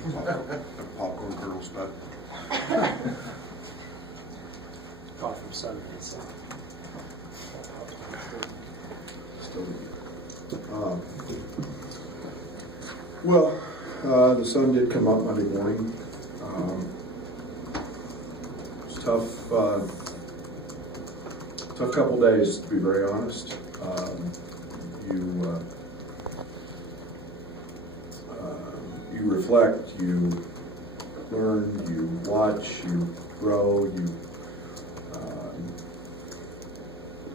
Popcorn kernel stuff. Caught from Saturday. So. Well, the sun did come up Monday morning. It was tough, tough couple days, to be very honest. You reflect, you learn, you watch, you grow, you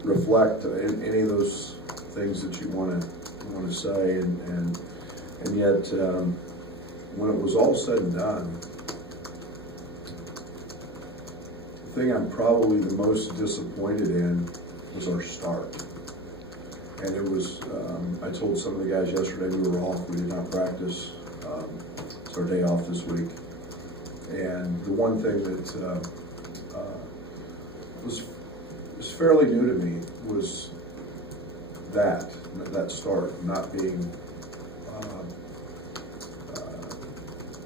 reflect any of those things that you want to say, and yet when it was all said and done, the thing I'm probably the most disappointed in was our start. And it was, I told some of the guys yesterday we were off, we did not practice. It's our day off this week. And the one thing that was fairly new to me was that start, not being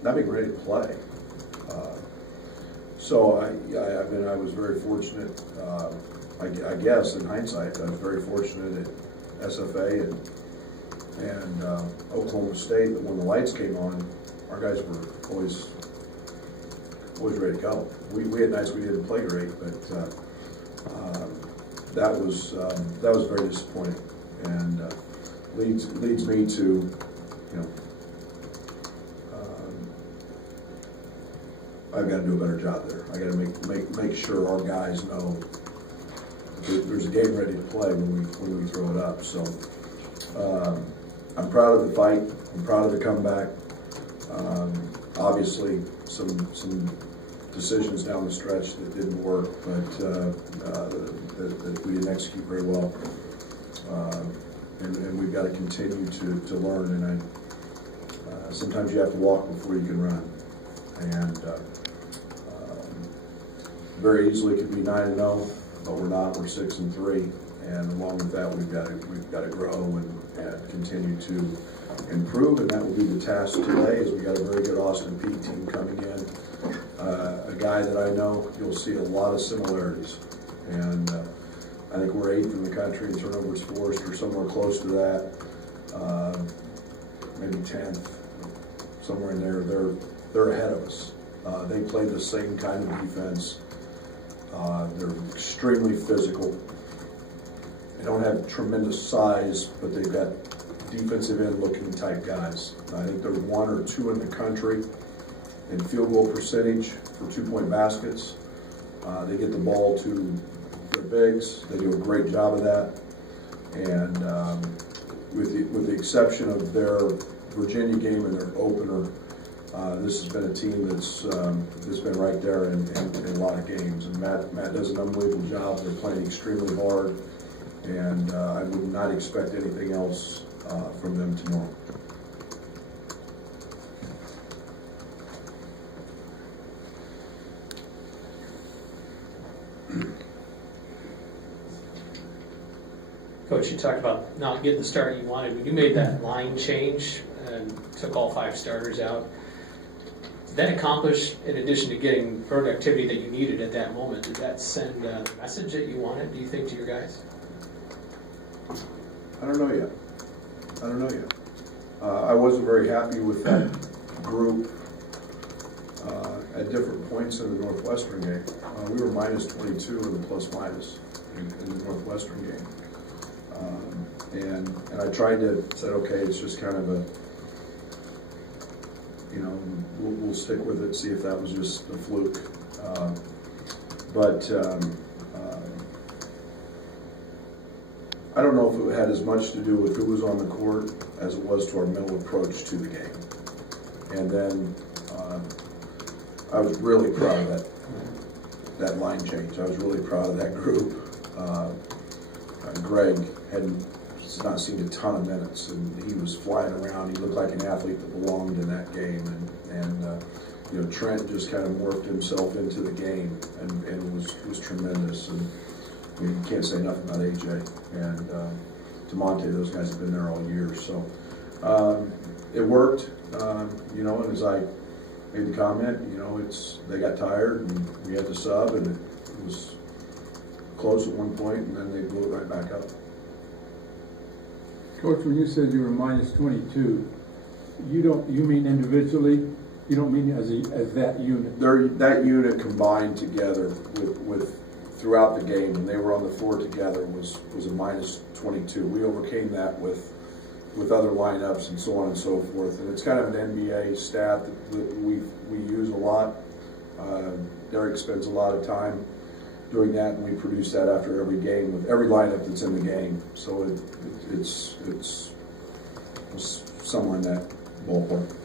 ready to play. So I was very fortunate. I guess in hindsight, I was very fortunate at SFA and Oklahoma State that when the lights came on, our guys were always ready to go. We had nights we didn't play great, but that was very disappointing, and leads me to, I've got to do a better job there. I got to make sure our guys know that there's a game ready to play when we throw it up. So I'm proud of the fight. I'm proud of the comeback. Obviously, some decisions down the stretch that didn't work, but that we didn't execute very well. And we've got to continue to learn. And sometimes you have to walk before you can run. And very easily could be 9-0, but we're not. We're 6-3. And along with that, we've got to grow and continue to improve, and that will be the task today. As we got a very good Austin Peay team coming in, a guy that I know you'll see a lot of similarities, and I think we're 8th in the country in turnovers forced, or somewhere close to that, maybe 10th, somewhere in there. They're ahead of us. They play the same kind of defense. They're extremely physical. They don't have tremendous size, but they've got defensive end looking type guys. I think they're 1 or 2 in the country in field goal percentage for 2-point baskets. They get the ball to their bigs. They do a great job of that. And with the exception of their Virginia game and their opener, this has been a team that's been right there in a lot of games. And Matt does an unbelievable job. They're playing extremely hard, and I would not expect anything else from them tomorrow. Coach, you talked about not getting the start you wanted. When you made that line change and took all 5 starters out, did that accomplish, in addition to getting productivity that you needed at that moment, did that send the message that you wanted, do you think, to your guys? I don't know yet. I wasn't very happy with that group at different points in the Northwestern game. We were minus 22 in the plus-minus in the Northwestern game. And I tried to say, okay, it's just kind of a, we'll stick with it, see if that was just a fluke. But I don't know if it had as much to do with who was on the court as it was to our mental approach to the game. And then I was really proud of that line change. I was really proud of that group. Greg had not seen a ton of minutes, and he was flying around. He looked like an athlete that belonged in that game, and Trent just kind of morphed himself into the game and was tremendous. And you can't say nothing about AJ and DeMonte. Those guys have been there all year, so it worked. And as I made the comment, they got tired and we had to sub, and it was close at one point, and then they blew it right back up. Coach, when you said you were minus 22, you mean individually? You don't mean as that unit? That unit combined together with throughout the game, when they were on the floor together, was a minus 22. We overcame that with other lineups and so on and so forth. And it's kind of an NBA stat that we use a lot. Derek spends a lot of time doing that, and we produce that after every game with every lineup that's in the game. So it's somewhere in that ballpark.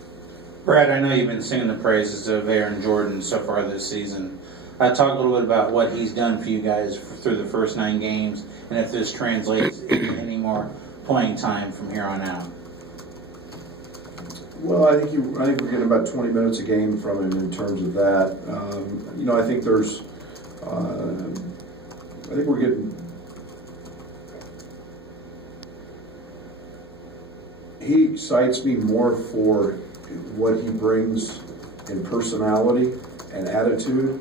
Brad, I know you've been singing the praises of Aaron Jordan so far this season. Talk a little bit about what he's done for you guys through the first 9 games, and if this translates into any more playing time from here on out. Well, I think we're getting about 20 minutes a game from him in terms of that. I think there's, I think we're getting. He excites me more for what he brings in personality and attitude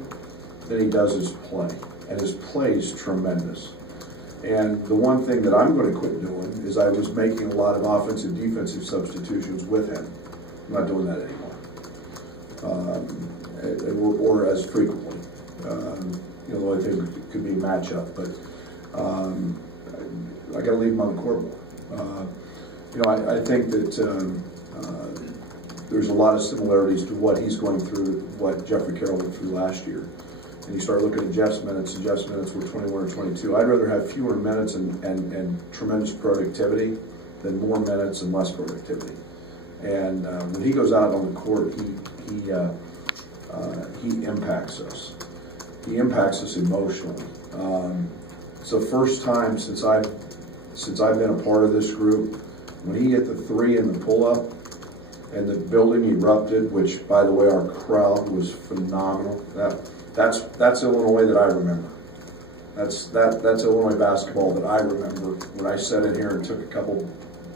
than he does his play. And his play is tremendous. And the one thing that I'm going to quit doing is I was making a lot of offensive defensive substitutions with him. I'm not doing that anymore. Or as frequently. The only thing could be a matchup, but I got to leave him on the court more. I think that there's a lot of similarities to what he's going through, what Jeffrey Carroll went through last year. And you start looking at Jeff's minutes, and Jeff's minutes were 21 or 22. I'd rather have fewer minutes and tremendous productivity than more minutes and less productivity. And when he goes out on the court, he impacts us. He impacts us emotionally. It's the first time since I've been a part of this group, when he hit the 3 in the pull-up and the building erupted, which, by the way, our crowd was phenomenal. That's Illinois that I remember. That's Illinois basketball that I remember when I sat in here and took a couple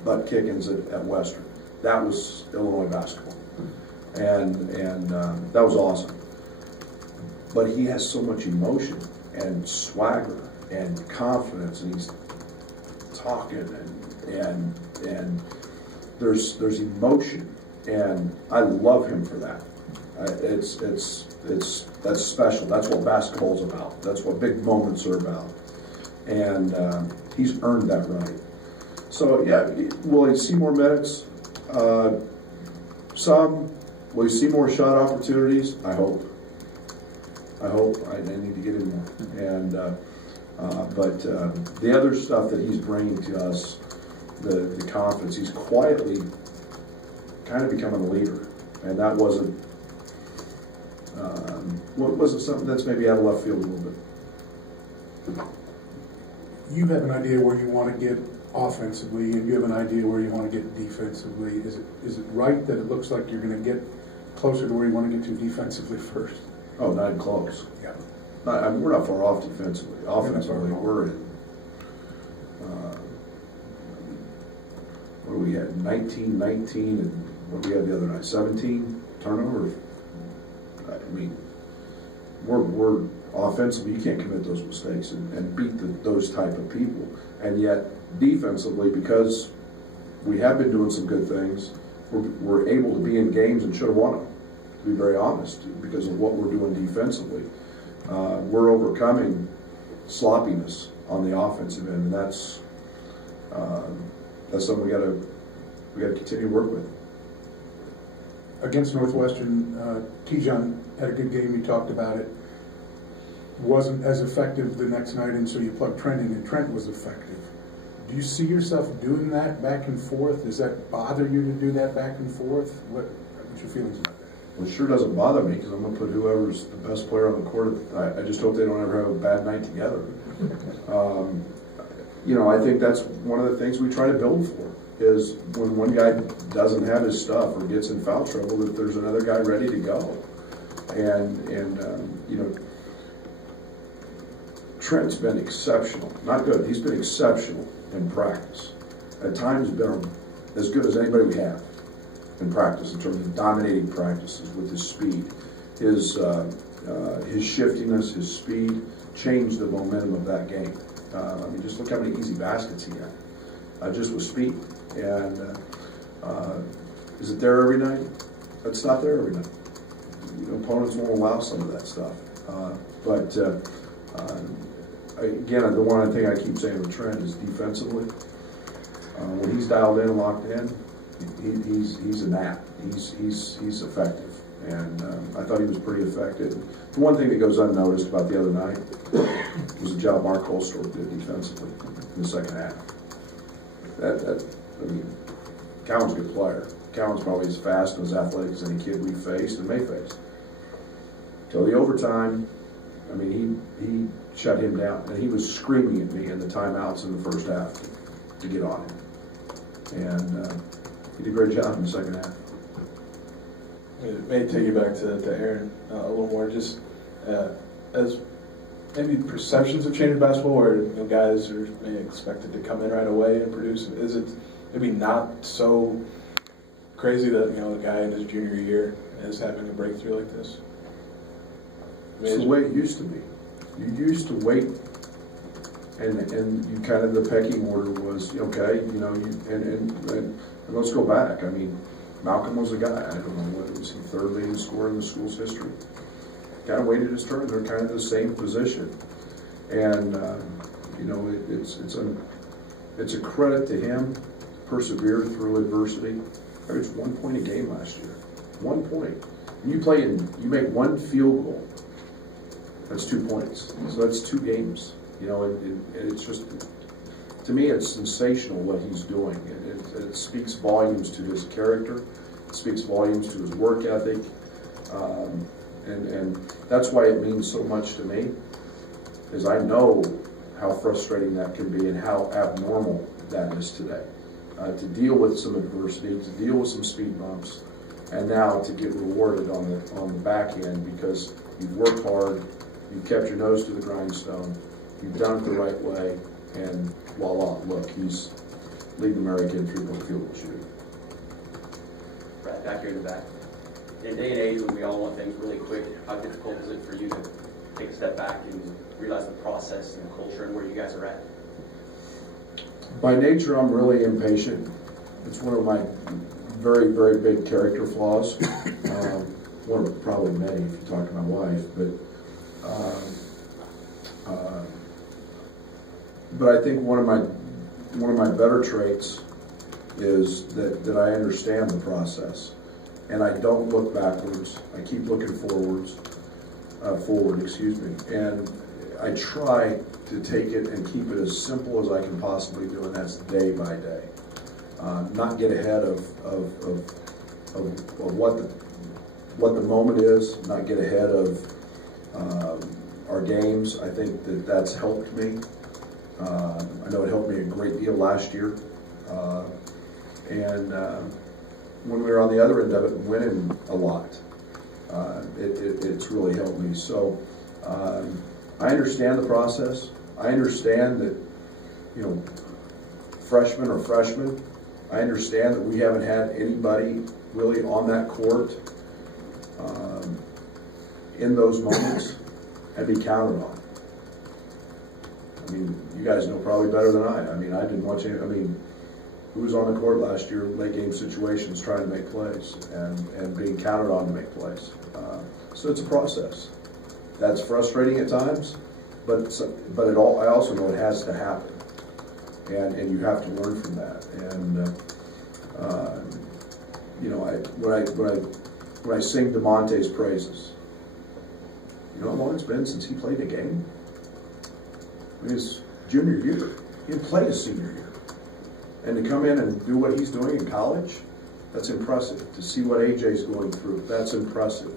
butt kickings at Western. That was Illinois basketball, and that was awesome. But he has so much emotion and swagger and confidence, and he's talking and there's emotion, and I love him for that. That's special. That's what basketball's about. That's what big moments are about, and he's earned that right. So yeah, will he see more minutes? Some. Will he see more shot opportunities? I hope. I need to get him more. And but the other stuff that he's bringing to us, the confidence, he's quietly kind of becoming a leader, and that wasn't something that's maybe out of left field a little bit. You have an idea where you want to get offensively, and you have an idea where you want to get defensively. Is it right that it looks like you're going to get closer to where you want to get to defensively first? Oh, not even close. Yeah. We're not far off defensively. Offensively, we're in. What do we had? 19, and what do we have the other night? 17 turnovers. I mean, we're offensively. You can't commit those mistakes and beat those type of people. And yet, defensively, because we have been doing some good things, we're able to be in games and should have won them. To be very honest, because of what we're doing defensively. We're overcoming sloppiness on the offensive end, and that's something we got to continue to work with. Against Northwestern, Tijon had a good game. You talked about it. Wasn't as effective the next night, and so you plugged Trent in, and Trent was effective. Do you see yourself doing that back and forth? Does that bother you to do that back and forth? What's your feelings about that? Well, it sure doesn't bother me, because I'm going to put whoever's the best player on the court. I just hope they don't ever have a bad night together. I think that's one of the things we try to build for, is when one guy doesn't have his stuff or gets in foul trouble, that there's another guy ready to go. Trent's been exceptional. Not good. He's been exceptional in practice. At times been as good as anybody we have. in practice, in terms of dominating practices with his speed. His shiftiness, his speed changed the momentum of that game. I mean, just look how many easy baskets he had, just with speed. And is it there every night? It's not there every night. Opponents won't allow some of that stuff. Again, the one thing I keep saying with Trent is defensively. When he's dialed in and locked in, he's a gnat. He's effective, and I thought he was pretty effective. The one thing that goes unnoticed about the other night was the job Mark Holstorff did defensively in the second half. I mean, Cowan's a good player. Cowan's probably as fast and as athletic as any kid we've faced and may face. So the overtime, I mean, he shut him down, and he was screaming at me in the timeouts in the first half to get on him. And he did a great job in the second half. It may take you back to Aaron a little more, just as maybe perceptions have changed in basketball, where guys are maybe expected to come in right away and produce. Is it maybe not so crazy that a guy in his junior year is having a breakthrough like this? It's the way it used to be. You used to wait, and you kind of, the pecking order was, okay, and let's go back. I mean, Malcolm was a guy, I don't know, what was he, third leading scorer in the school's history. Kind of waited his turn. They're kind of the same position. And, it's a credit to him, persevered through adversity. I mean, it's 1 point a game last year. 1 point. And you make one field goal, that's 2 points. So that's 2 games. And it's just, to me, it's sensational what he's doing. It speaks volumes to his character. It speaks volumes to his work ethic. And that's why it means so much to me, is I know how frustrating that can be and how abnormal that is today. To deal with some adversity, to deal with some speed bumps, and now to get rewarded on the back end because you've worked hard, you've kept your nose to the grindstone, you've done it the right way, and voila, look, he's leading America in three-point field goal shooting. Right, back here in the back. In a day and age when we all want things really quick, how difficult is it for you to take a step back and realize the process and the culture and where you guys are at? By nature, I'm really impatient. It's one of my very, very big character flaws. One of probably many if you talk to my wife, but I think one of my better traits is that I understand the process, and I don't look backwards. I keep looking forward, and I try to take it and keep it as simple as I can possibly do, and that's day by day. Not get ahead of what the moment is, not get ahead of our games. I think that's helped me. I know it helped me a great deal last year. And when we were on the other end of it, winning a lot, it's really helped me. So I understand the process. I understand that, freshmen are freshmen. I understand that we haven't had anybody really on that court in those moments and be counted on. I mean, you guys know probably better than I. I mean, I didn't watch any. I mean, who was on the court last year, late game situations, trying to make plays and being counted on to make plays. So it's a process. That's frustrating at times, but I also know it has to happen, and you have to learn from that. And when I sing DeMonte's praises, you know how long it's been since he played a game? In his junior year, he didn't play his senior year, and to come in and do what he's doing in college, that's impressive. To see what AJ's going through, that's impressive.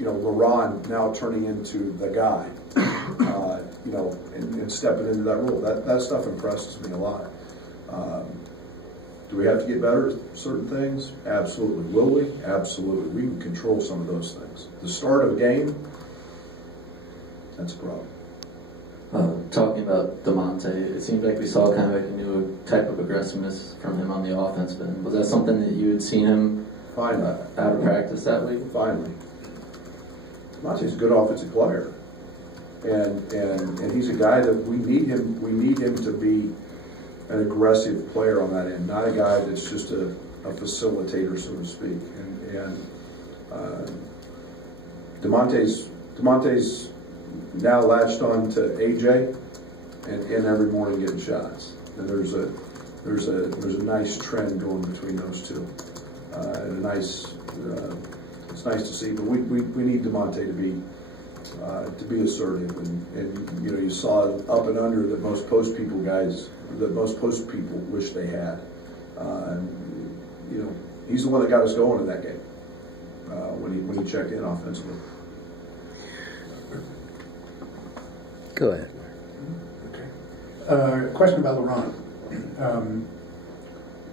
LaRon now turning into the guy, and stepping into that role. That stuff impresses me a lot. Do we have to get better at certain things? Absolutely. Will we? Absolutely. We can control some of those things. The start of a game, that's a problem. Talking about DeMonte, it seemed like we saw kind of like a new type of aggressiveness from him on the offensive end. Was that something that you had seen him Finally. Out of practice that week? Finally. Monte's a good offensive player. And he's a guy that we need him to be an aggressive player on that end, not a guy that's just a facilitator, so to speak. And DeMonte's now latched on to AJ and in every morning getting shots. And there's a nice trend going between those two. And it's nice to see, but we need DeMonte to be assertive, and you saw up and under that most post people wish they had. He's the one that got us going in that game when he checked in offensively. Go ahead. Okay. Question about LeBron.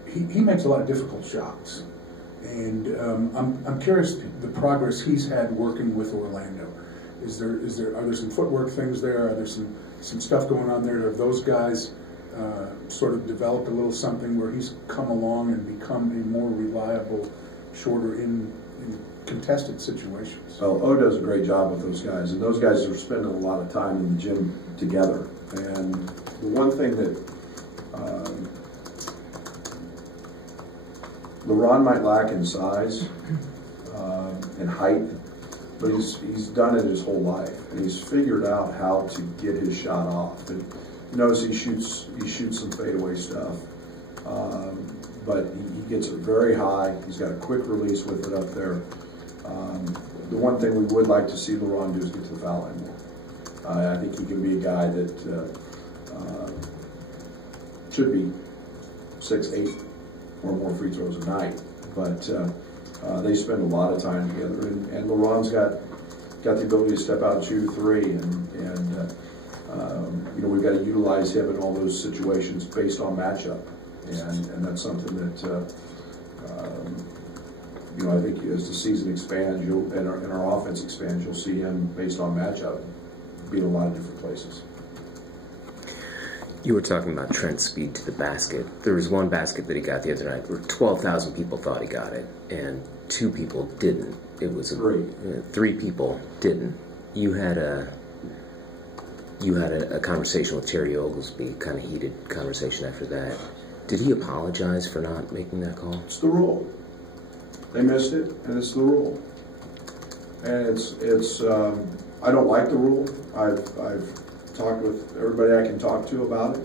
He makes a lot of difficult shots, and I'm curious the progress he's had working with Orlando. Are there some footwork things there? Are there some stuff going on there? Have those guys sort of developed a little something where he's come along and become a more reliable shorter in contested situations? Well, O does a great job with those guys, and those guys are spending a lot of time in the gym together. And the one thing that LeBron might lack in size and height, but he's done it his whole life, and he's figured out how to get his shot off. And you notice he shoots some fadeaway stuff, but he gets it very high. He's got a quick release with it up there. The one thing we would like to see LeBron do is get to the foul line more. I think he can be a guy that should be 6, 8 or more free throws a night, but they spend a lot of time together, and LeBron's got the ability to step out and shoot a three, and we've got to utilize him in all those situations based on matchup, and that's something that I think as the season expands, and our offense expands, you'll see him based on matchup be in a lot of different places. You were talking about Trent's speed to the basket. There was one basket that he got the other night where 12,000 people thought he got it, and 2 people didn't. It was 3 people didn't. You had a conversation with Terry Oglesby, kind of heated conversation after that. Did he apologize for not making that call? It's the rule. They missed it, and it's the rule. And it's I don't like the rule. I've talked with everybody I can talk to about it.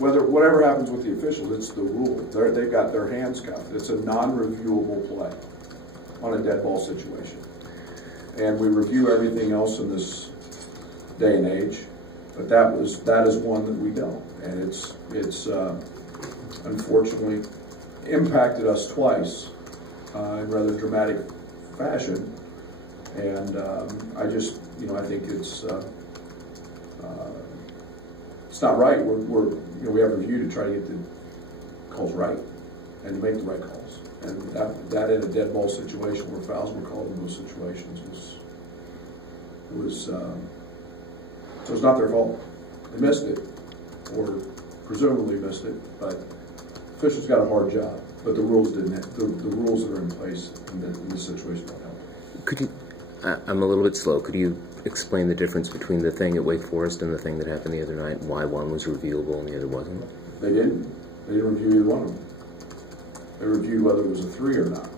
Whatever happens with the officials, it's the rule. They've got their hands cuffed. It's a non-reviewable play on a dead ball situation. And we review everything else in this day and age, but that is one that we don't. And it's unfortunately impacted us twice in rather dramatic fashion. And I just, I think it's not right. We have a review to try to get the calls right and make the right calls. And that in a dead ball situation where fouls were called in those situations so it's not their fault. They missed it, or presumably missed it, but officials got a hard job. But the rules didn't. The rules that are in place in this situation don't help. Could you? I'm a little bit slow. Could you explain the difference between the thing at Wake Forest and the thing that happened the other night? Why one was reviewable and the other wasn't? They didn't review either one of them. They reviewed whether it was a 3 or not.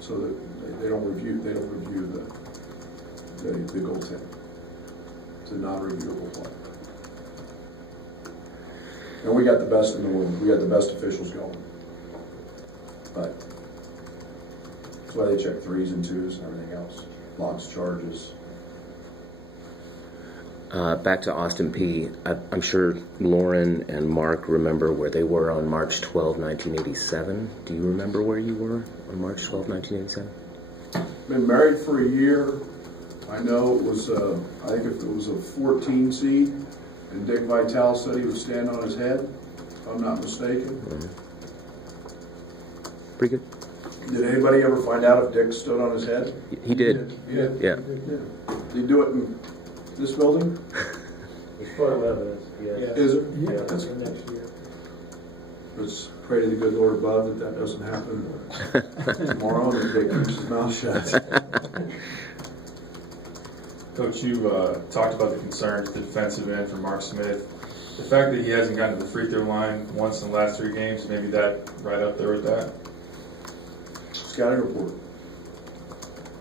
So that they don't review the goaltending. It's a non-reviewable play. And we got the best in the world. We got the best officials going. But that's why they check 3s and 2s and everything else. Lots of charges. Back to Austin Peay. I'm sure Lauren and Mark remember where they were on March 12, 1987. Do you remember where you were on March 12, 1987? Been married for a year. I know it was, I think if it was a 14 seed, and Dick Vitale said he would stand on his head, if I'm not mistaken. Pretty good. Did anybody ever find out if Dick stood on his head? He did. Yeah. Yeah. Did he do it in this building? There's photo evidence, yes. Is it? Yeah. That's For next year. Let's pray to the good Lord above that doesn't happen tomorrow, and that Dick keeps his mouth shut. Coach, you talked about the concerns at the defensive end for Mark Smith. The fact that he hasn't gotten to the free throw line once in the last 3 games, maybe that right up there with that? Scouting report.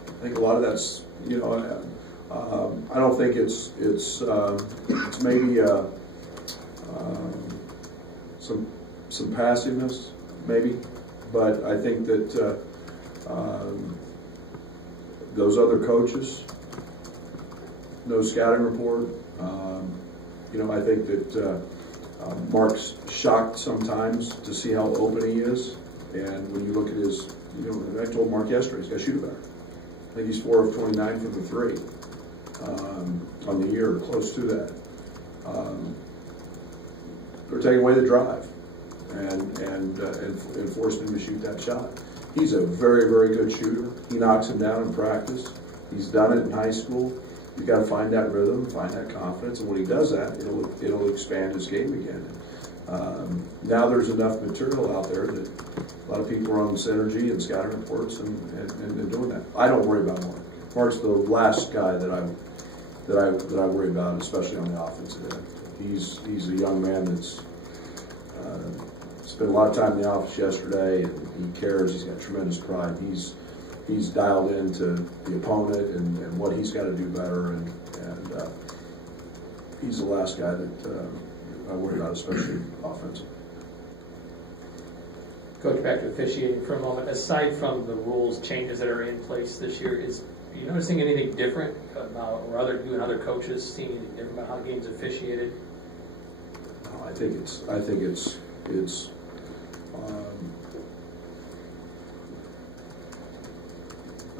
I think a lot of that's, you know, I don't think it's maybe some passiveness, maybe, but I think that those other coaches, no scouting report. You know, I think that Mark's shocked sometimes to see how open he is, and when you look at his, you know, I told Mark yesterday he's got to shoot it better. I think he's 4 of 29 from the 3 on the year, close to that. They're taking away the drive and forcing him to shoot that shot. He's a very, very good shooter. He knocks him down in practice. He's done it in high school. You've got to find that rhythm, find that confidence, and when he does that, it'll expand his game again. Now there's enough material out there that a lot of people are on synergy and scouting reports and doing that. I don't worry about Mark. Mark's the last guy that I worry about, especially on the offensive end. He's a young man that's spent a lot of time in the office yesterday, and he cares. He's got tremendous pride. He's dialed into the opponent and what he's got to do better, and he's the last guy that I worry about, especially offensively. Coach, back to officiating for a moment. Aside from the rules changes that are in place this year, are you noticing anything different about, or you and other coaches seeing anything different about how the game's officiated? No, I think it's I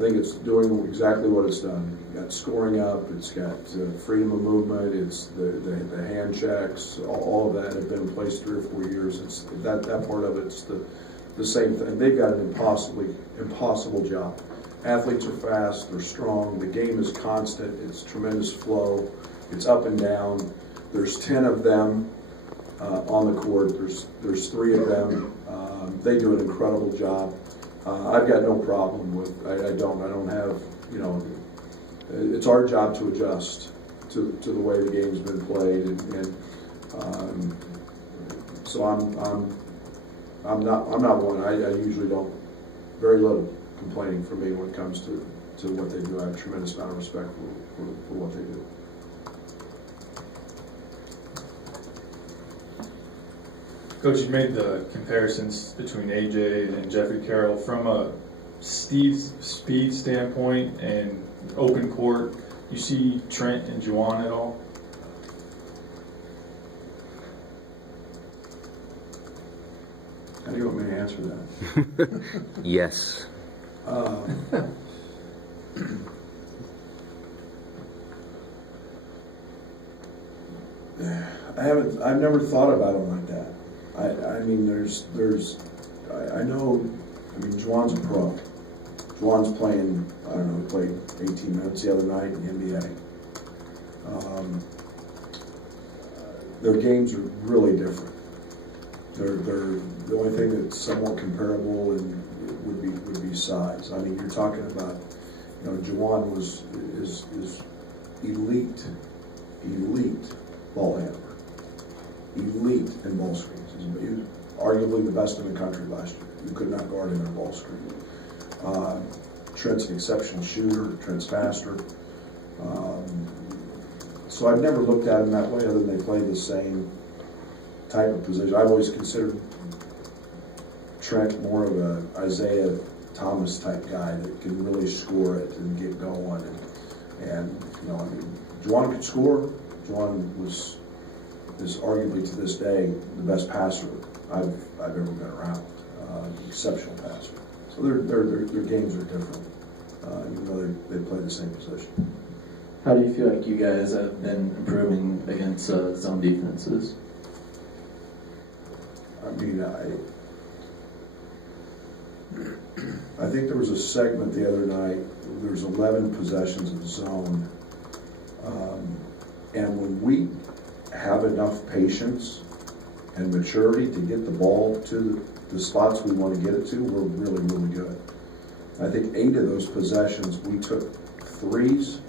think it's doing exactly what it's done. You've got scoring up, it's got freedom of movement, it's the hand checks, all of that have been in place 3 or 4 years. It's that part of it's the same thing. They've got an impossible job. Athletes are fast, they're strong, the game is constant, it's tremendous flow, it's up and down. There's 10 of them on the court, there's 3 of them. They do an incredible job. I've got no problem with, I don't have, you know, it's our job to adjust to the way the game's been played, and so I'm not one, I usually don't, very little complaining for me when it comes to what they do. I have a tremendous amount of respect for what they do. Coach, you made the comparisons between AJ and Jeffrey Carroll. From a speed standpoint and open court, you see Trent and Juwan at all? How do you want me to answer that? Yes. I've never thought about them like that. I mean, I know, I mean, Juwan's a pro. Juwan's playing, I don't know, he played 18 minutes the other night in the NBA. Their games are really different. They're the only thing that's somewhat comparable and would be size. I mean, you're talking about, you know, Juwan is elite ball handler. Elite in ball screens. He was arguably the best in the country last year. You could not guard him in a ball screen. Trent's an exceptional shooter. Trent's faster. So I've never looked at him that way, other than they play the same type of position. I've always considered Trent more of a Isaiah Thomas type guy that can really score it and get going. And you know, I mean, Juwan could score. Juwan is arguably to this day the best passer I've ever been around. Exceptional passer. So their games are different, even though they play the same position. How do you feel like you guys have been improving against zone defenses? I mean, I think there was a segment the other night, there was 11 possessions of zone. And when we have enough patience and maturity to get the ball to the spots we want to get it to, we're really, really good. I think 8 of those possessions, we took threes,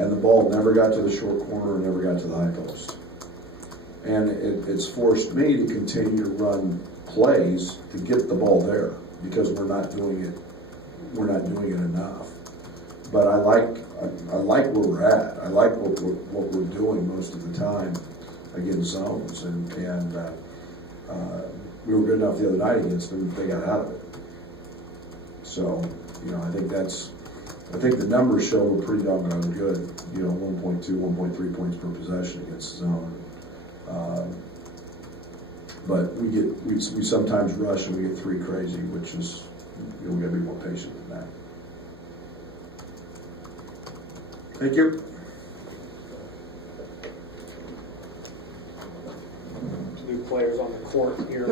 and the ball never got to the short corner and never got to the high post. And it's forced me to continue to run plays to get the ball there, because we're not doing it enough. But I like where we're at. I like what we're doing most of the time against zones, and we were good enough the other night against them. They got out of it. So, you know, I think the numbers show we're pretty doggone good. You know, 1.2, 1.3 points per possession against zone. But we sometimes rush and we get 3 crazy, which is, you know, we got to be more patient than that. Thank you. New players on the court here.